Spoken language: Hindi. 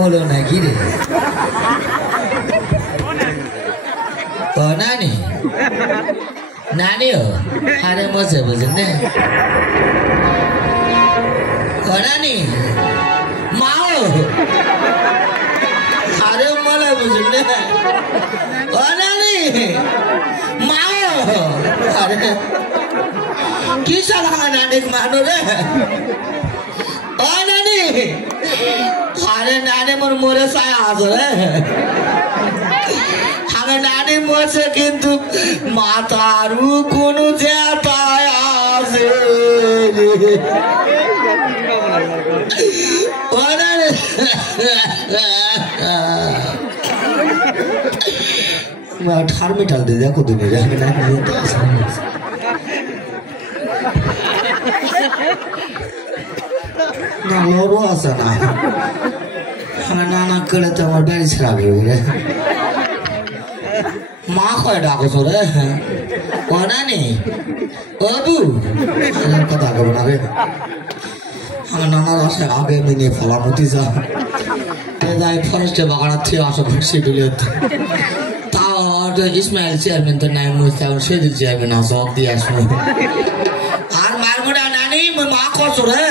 molo na gire nani nani ho are mo se bujne nani mao are mala bujne nani mao are kisa langa nani mano re nani are nani mor more saya aso re नानी मोसे किंतु मातारू कोनो जाता आसे मैं 18 में डाल दे देखो तो मेरे में नानी तो ना लोरो आसा ना हमें नाना करे तो हमारे बैरी खराब हो गए माँ को डाको सो रे कौन है नहीं अबू हम कथा करो ना रे हम नाना रास्ते आगे मैंने फला मुती जा ये दाई फर्स्ट बगाना थी आशा खुशी बिलियत ताऊ तो इस्माइल चेयरमैन तो नहीं मुझसे और शेदिल चेयरमैन आशा दिया इसमें आर मार मुड़ा नानी मैं माँ को सो रे